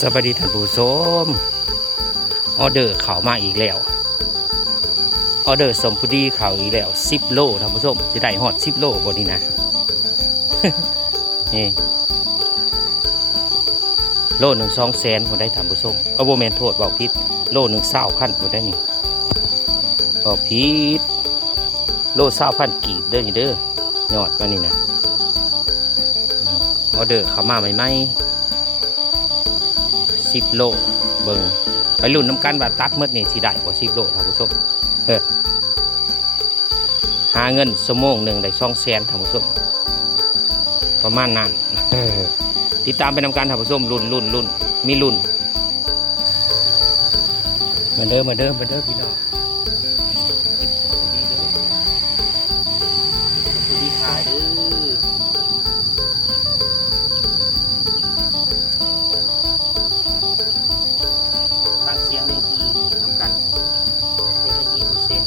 สวัสดีท่านผู้ชมออเดอร์เข้ามาอีกแล้วออเดอร์สมพุดีเข้าอีกแล้ว10 โลท่านผู้ชมจะได้ฮอด10 โลบ่นี่นะ นี่โลหนึ่ง200,000บ่ได้ท่านผู้ชมเอาบ่แม่นโทษเว้าผิดโลหนึ่ง20,000บ่ได้นี่เว้าผิดโล20,000กีบเด้อนี่เด้อยอดมานี่นะออเดอร์เข้ามาใหม่ๆ10 โลเบิ่งไปลุ้นน้ำกันว่าตัดเมื่อนี่สิได้บ่10 โลท่านผู้ชมหาเงินชั่วโมงหนึ่งได้200,000ท่านผู้ชมประมาณนั้นติดตามไปนำกันท่านผู้ชมลุ้นมีลุ้นมาเด้อพี่น้องดีขายเด้อฟังเสียงในทีนำกันเป็นนาทีเสร็จ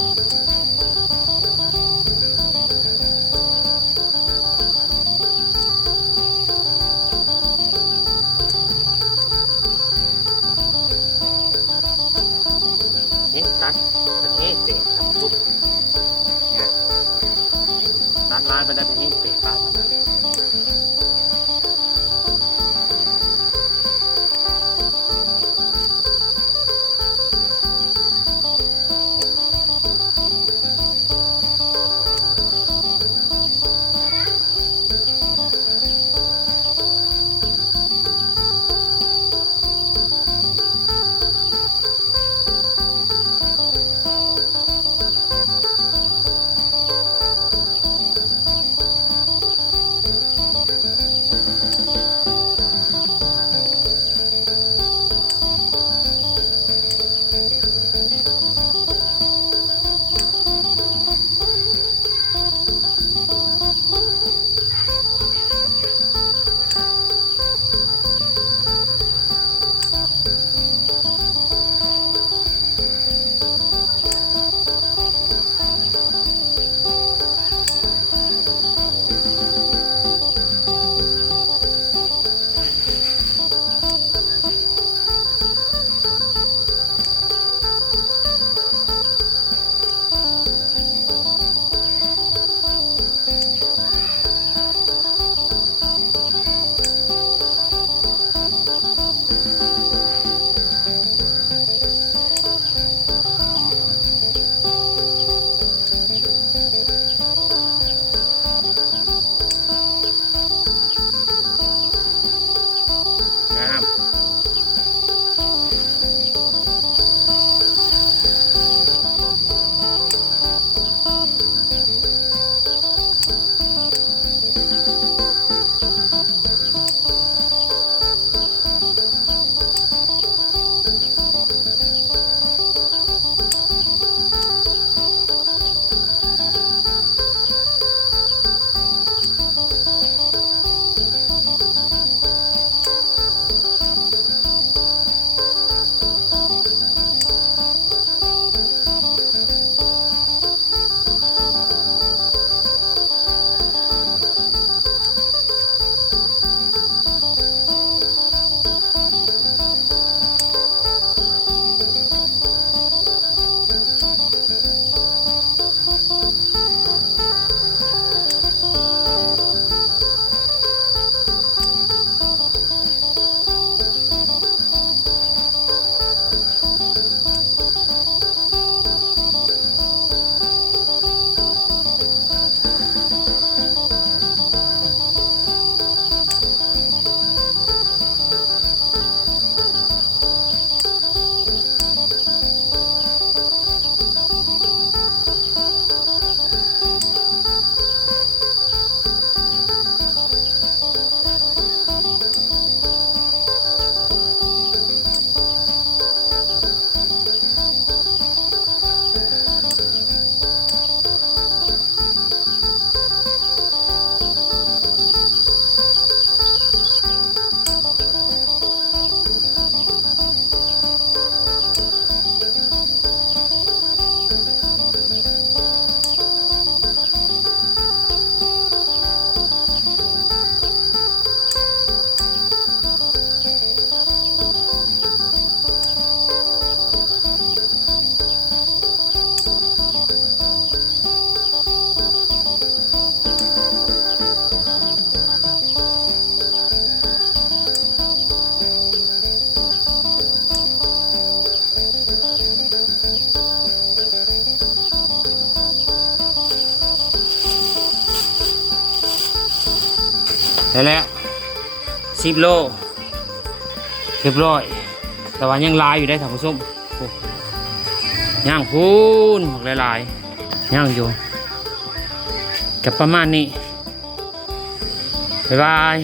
ตัดประเทศเตะครับลูกเนี่ยตัดลายไปได้ประเทศเตะป้าทำไมงาม ได้แล้ว10 โลเรียบร้อยแต่ว่ายังลายอยู่ได้ท่านผู้ชมย่างพูนหลายๆย่างอยู่กับประมาณนี้บ๊ายบาย